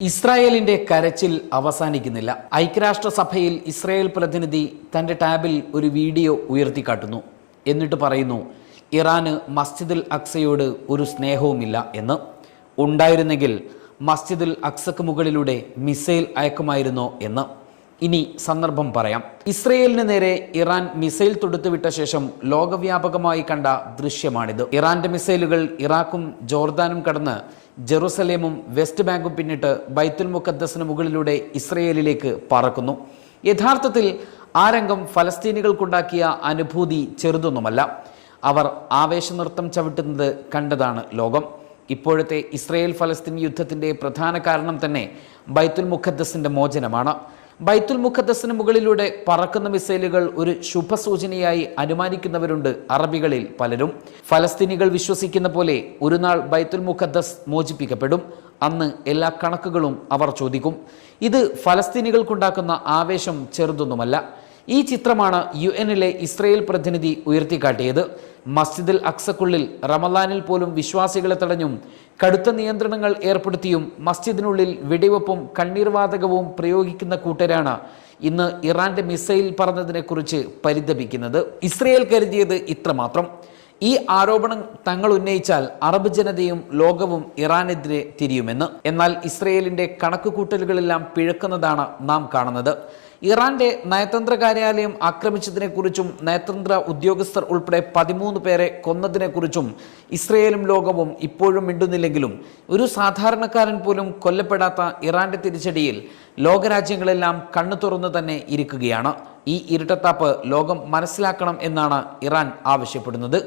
ഇസ്രായേലിന്റെ കരച്ചിൽ അവസാനിക്കുന്നില്ല. ഐക്യരാഷ്ട്രസഭയിൽ ഇസ്രായേൽ പ്രതിനിധി തന്റെ ടാബിൽ ഒരു വീഡിയോ ഉയർത്തിക്കാട്ടുന്നു. എന്നിട്ട് പറയുന്നു, ഇറാന് മസ്ജിദുൽ അക്സയോട് ഒരു സ്നേഹവുമില്ല എന്ന്. ഉണ്ടായിരുന്നെങ്കിൽ മസ്ജിദുൽ അക്സക്ക് മുകളിലൂടെ മിസൈൽ അയക്കുമായിരുന്നോ എന്ന്. ഇനി സന്ദർഭം പറയാം. ഇസ്രയേലിന് നേരെ ഇറാൻ മിസൈൽ തൊടുത്തുവിട്ട ശേഷം ലോകവ്യാപകമായി കണ്ട ദൃശ്യമാണിത്. ഇറാന്റെ മിസൈലുകൾ ഇറാഖും ജോർദാനും കടന്ന് ജെറുസലേമും വെസ്റ്റ് ബാങ്കും പിന്നിട്ട് ബൈത്തുൽ മുഖദ്ദസിന് മുകളിലൂടെ ഇസ്രയേലിലേക്ക് പറക്കുന്നു. യഥാർത്ഥത്തിൽ ആ രംഗം ഫലസ്തീനികൾക്കുണ്ടാക്കിയ അനുഭൂതി ചെറുതൊന്നുമല്ല. അവർ ആവേശനൃത്തം ചവിട്ടുന്നത് കണ്ടതാണ് ലോകം. ഇപ്പോഴത്തെ ഇസ്രയേൽ ഫലസ്തീൻ യുദ്ധത്തിന്റെ പ്രധാന കാരണം തന്നെ ബൈത്തുൽ മുഖദ്ദസിന്റെ മോചനമാണ്. ബൈത്തുൽ മുഖദ്ദസിന് മുകളിലൂടെ പറക്കുന്ന മിസൈലുകൾ ഒരു ശുഭസൂചനയായി അനുമാനിക്കുന്നവരുണ്ട് അറബികളിൽ പലരും. ഫലസ്തീനികൾ വിശ്വസിക്കുന്ന പോലെ ഒരു നാൾ ബൈത്തുൽ മുഖദ്ദസ് മോചിപ്പിക്കപ്പെടും. അന്ന് എല്ലാ കണക്കുകളും അവർ ചോദിക്കും. ഇത് ഫലസ്തീനികൾക്കുണ്ടാക്കുന്ന ആവേശം ചെറുതൊന്നുമല്ല. ഈ ചിത്രമാണ് UN-ലെ ഇസ്രയേൽ പ്രതിനിധി ഉയർത്തിക്കാട്ടിയത്. മസ്ജിദുൽ അക്സക്കുള്ളിൽ റമദാനിൽ പോലും വിശ്വാസികളെ തടഞ്ഞും കടുത്ത നിയന്ത്രണങ്ങൾ ഏർപ്പെടുത്തിയും മസ്ജിദിനുള്ളിൽ വെടിവെപ്പും കണ്ണീർവാതകവും പ്രയോഗിക്കുന്ന കൂട്ടരാണ് ഇന്ന് ഇറാന്റെ മിസൈൽ പറഞ്ഞതിനെക്കുറിച്ച് പരിതപിക്കുന്നത്. ഇസ്രയേൽ കരുതിയത് ഇത്രമാത്രം: ഈ ആരോപണം തങ്ങൾ ഉന്നയിച്ചാൽ അറബ് ജനതയും ലോകവും ഇറാനെതിരെ തിരിയുമെന്ന്. എന്നാൽ ഇസ്രയേലിന്റെ കണക്കുകൂട്ടലുകളെല്ലാം പിഴക്കുന്നതാണ് നാം കാണുന്നത്. ഇറാന്റെ നയതന്ത്ര കാര്യാലയം ആക്രമിച്ചതിനെക്കുറിച്ചും നയതന്ത്ര ഉദ്യോഗസ്ഥർ ഉൾപ്പെടെ 13 പേരെ കൊന്നതിനെക്കുറിച്ചും ഇസ്രയേലും ലോകവും ഇപ്പോഴും മിണ്ടുന്നില്ലെങ്കിലും ഒരു സാധാരണക്കാരൻ പോലും കൊല്ലപ്പെടാത്ത ഇറാന്റെ തിരിച്ചടിയിൽ ലോകരാജ്യങ്ങളെല്ലാം കണ്ണു തുറന്നു തന്നെ ഇരിക്കുകയാണ്. ഈ ഇരട്ടത്താപ്പ് ലോകം മനസ്സിലാക്കണം എന്നാണ് ഇറാൻ ആവശ്യപ്പെടുന്നത്.